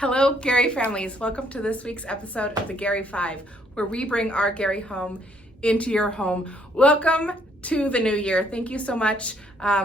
Hello, Garry families. Welcome to this week's episode of the Garry 5, where we bring our Garry home into your home. Welcome to the new year. Thank you so much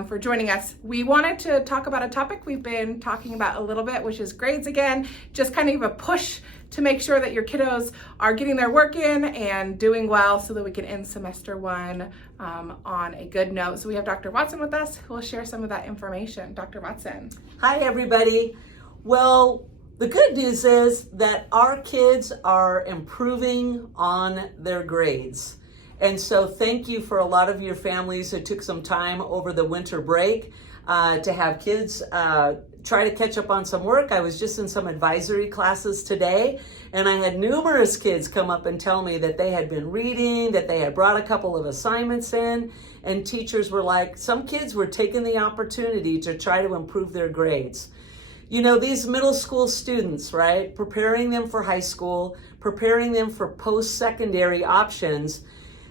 for joining us. We wanted to talk about a topic we've been talking about a little bit, which is grades again, just kind of a push to make sure that your kiddos are getting their work in and doing well so that we can end semester one on a good note. So we have Dr. Watson with us who will share some of that information. Dr. Watson. Hi, everybody. Well, the good news is that our kids are improving on their grades. And so thank you for a lot of your families who took some time over the winter break to have kids try to catch up on some work. I was just in some advisory classes today, and I had numerous kids come up and tell me that they had been reading, that they had brought a couple of assignments in, and teachers were like, some kids were taking the opportunity to try to improve their grades. You know, these middle school students, right, preparing them for high school, preparing them for post-secondary options,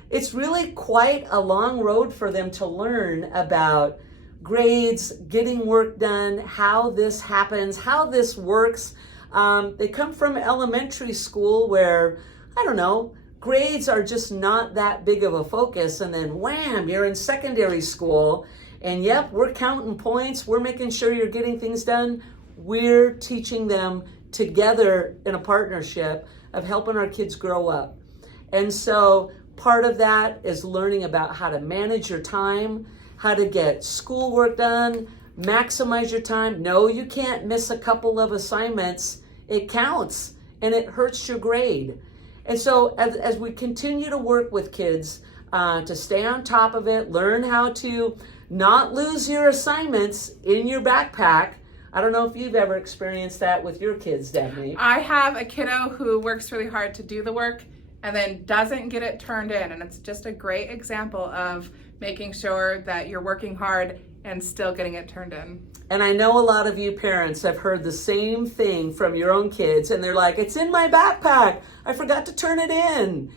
it's really quite a long road for them to learn about grades, getting work done, how this happens, how this works. They come from elementary school where, I don't know, grades are just not that big of a focus, and then wham, you're in secondary school, and yep, we're counting points, we're making sure you're getting things done. We're teaching them together in a partnership of helping our kids grow up. And so part of that is learning about how to manage your time, how to get schoolwork done, maximize your time. No, you can't miss a couple of assignments. It counts and it hurts your grade. And so as we continue to work with kids to stay on top of it, learn how to not lose your assignments in your backpack. I don't know if you've ever experienced that with your kids, Devony. I have a kiddo who works really hard to do the work and then doesn't get it turned in. And it's just a great example of making sure that you're working hard and still getting it turned in. And I know a lot of you parents have heard the same thing from your own kids, and they're like, it's in my backpack. I forgot to turn it in.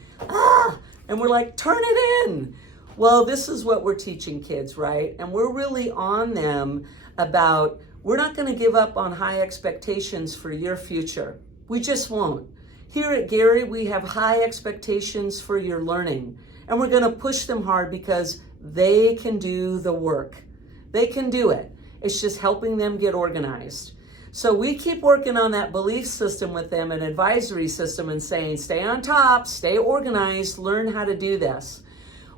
And we're like, turn it in. Well, this is what we're teaching kids, right? And we're really on them about, we're not going to give up on high expectations for your future. We just won't. Here at Garry, we have high expectations for your learning, and we're going to push them hard because they can do the work. They can do it. It's just helping them get organized. So we keep working on that belief system with them, an advisory system, and saying, stay on top, stay organized, learn how to do this.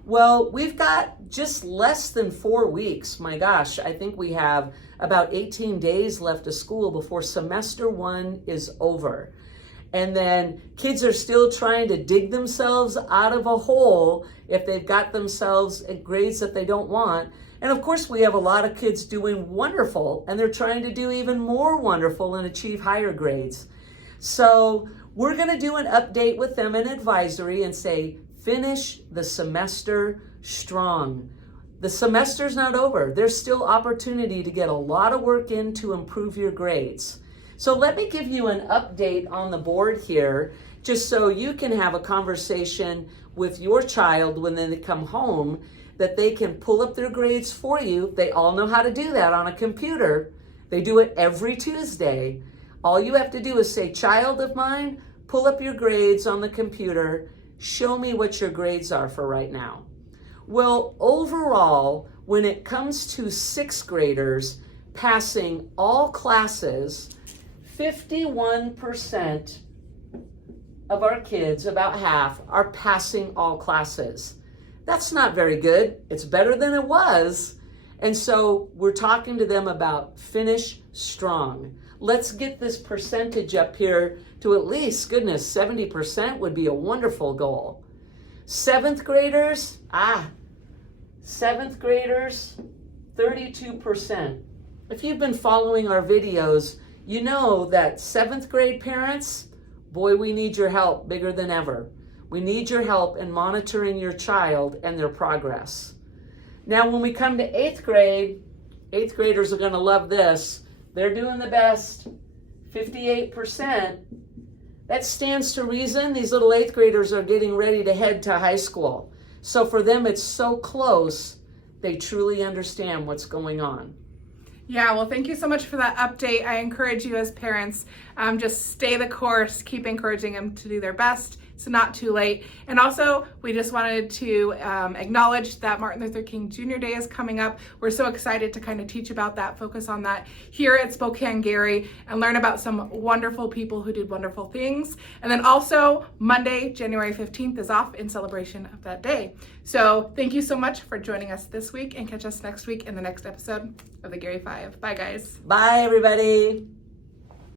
Well, we've got just less than 4 weeks. My gosh, I think we have about 18 days left of school before semester one is over. And then kids are still trying to dig themselves out of a hole if they've got themselves at grades that they don't want. And of course, we have a lot of kids doing wonderful, and they're trying to do even more wonderful and achieve higher grades. So we're going to do an update with them in advisory and say, finish the semester strong. The semester's not over. There's still opportunity to get a lot of work in to improve your grades. So let me give you an update on the board here, just so you can have a conversation with your child when they come home, that they can pull up their grades for you. They all know how to do that on a computer. They do it every Tuesday. All you have to do is say, child of mine, pull up your grades on the computer. Show me what your grades are for right now. Well, overall, when it comes to sixth graders passing all classes, 51% of our kids, about half, are passing all classes. That's not very good. It's better than it was. And so we're talking to them about finish strong. Let's get this percentage up here to at least, goodness, 70% would be a wonderful goal. Seventh graders, 32%. If you've been following our videos, you know that seventh grade parents, boy, we need your help bigger than ever. We need your help in monitoring your child and their progress. Now, when we come to eighth graders are going to love this. They're doing the best, 58%. That stands to reason. These little eighth graders are getting ready to head to high school. So for them, it's so close, they truly understand what's going on. Yeah, well, thank you so much for that update. I encourage you as parents, just stay the course, keep encouraging them to do their best. It's not too late. And also, we just wanted to acknowledge that Martin Luther King Jr. Day is coming up. We're so excited to kind of teach about that, focus on that here at Spokane Garry, and learn about some wonderful people who did wonderful things. And then also, Monday, January 15th is off in celebration of that day. So thank you so much for joining us this week, and catch us next week in the next episode of the Garry 5. Bye, guys. Bye, everybody.